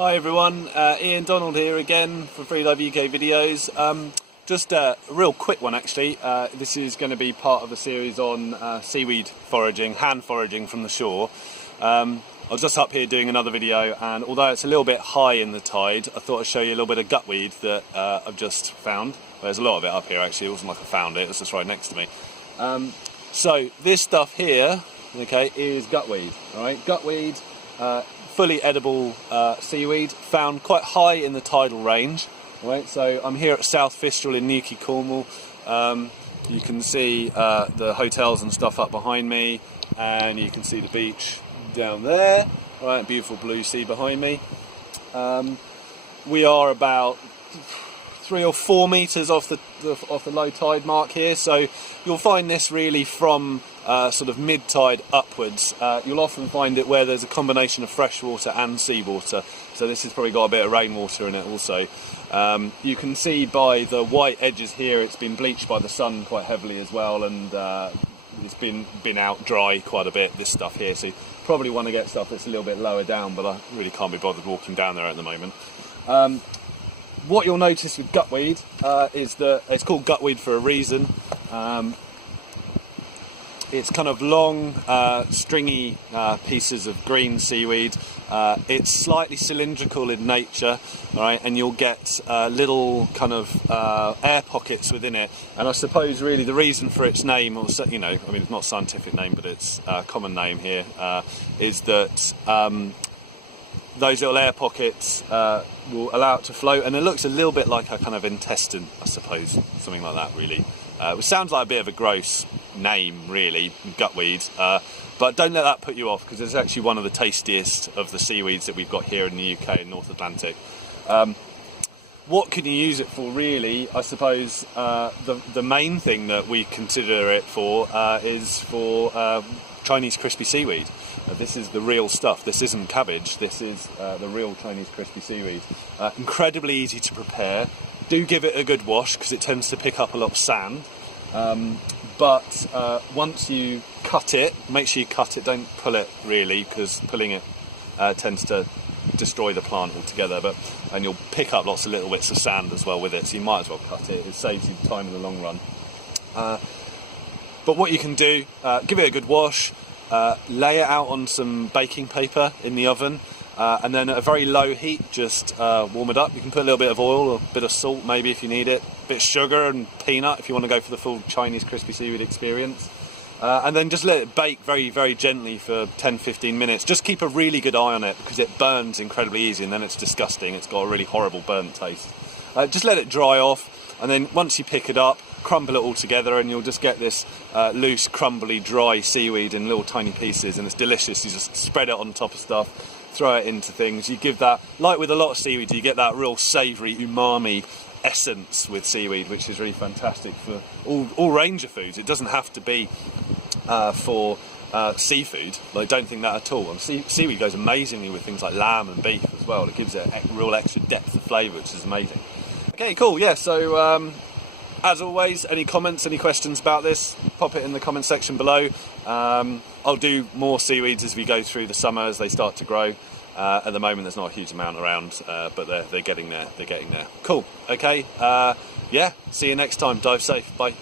Hi everyone, Ian Donald here again for Freedive UK videos. Just a real quick one actually. This is going to be part of a series on seaweed foraging, hand foraging from the shore. I was just up here doing another video, and although it's a little bit high in the tide, I thought I'd show you a little bit of gutweed that I've just found. There's a lot of it up here actually, it wasn't like I found it, it's just right next to me. So this stuff here, okay, is gutweed. Alright, gutweed, fully edible seaweed, found quite high in the tidal range. Right, so I'm here at South Fistral in Newquay, Cornwall. You can see the hotels and stuff up behind me, and you can see the beach down there. Right, beautiful blue sea behind me. We are about 3 or 4 metres off the low tide mark here, so you'll find this really from sort of mid-tide upwards. You'll often find it where there's a combination of fresh water and seawater, so this has probably got a bit of rainwater in it also. You can see by the white edges here it's been bleached by the sun quite heavily as well, and it's been out dry quite a bit, this stuff here, so you probably want to get stuff that's a little bit lower down, but I really can't be bothered walking down there at the moment. What you'll notice with gutweed is that it's called gutweed for a reason. It's kind of long, stringy pieces of green seaweed. It's slightly cylindrical in nature, right? And you'll get little kind of air pockets within it. And I suppose really the reason for its name, or you know, I mean it's not a scientific name, but it's a common name here, is that those little air pockets will allow it to float, and it looks a little bit like a kind of intestine, I suppose, something like that really. Which sounds like a bit of a gross name really, gutweed, but don't let that put you off, because it's actually one of the tastiest of the seaweeds that we've got here in the UK and North Atlantic. What can you use it for really? I suppose the main thing that we consider it for is for Chinese crispy seaweed. This is the real stuff. This isn't cabbage. This is the real Chinese crispy seaweed. Incredibly easy to prepare. Do give it a good wash because it tends to pick up a lot of sand. But once you cut it, make sure you cut it. Don't pull it really, because pulling it tends to destroy the plant altogether. And you'll pick up lots of little bits of sand as well with it. So you might as well cut it. It saves you time in the long run. But what you can do, give it a good wash. Lay it out on some baking paper in the oven, and then at a very low heat just warm it up. You can put a little bit of oil or a bit of salt maybe if you need it, a bit of sugar and peanut if you want to go for the full Chinese crispy seaweed experience, and then just let it bake very, very gently for 10-15 minutes. Just keep a really good eye on it because it burns incredibly easy, and then it's disgusting. It's got a really horrible burnt taste. Just let it dry off, and then once you pick it up, crumble it all together, and you'll just get this loose, crumbly, dry seaweed in little tiny pieces, and it's delicious. You just spread it on top of stuff, throw it into things. You give that, like with a lot of seaweed, you get that real savoury umami essence with seaweed, which is really fantastic for all range of foods. It doesn't have to be for seafood. Like, don't think that at all. And seaweed goes amazingly with things like lamb and beef as well. It gives it a real extra depth of flavour, which is amazing. Okay, cool. Yeah, so as always, any comments, any questions about this, pop it in the comment section below. I'll do more seaweeds as we go through the summer, as they start to grow. At the moment there's not a huge amount around, but they're getting there, Cool, okay, yeah, see you next time, dive safe, bye.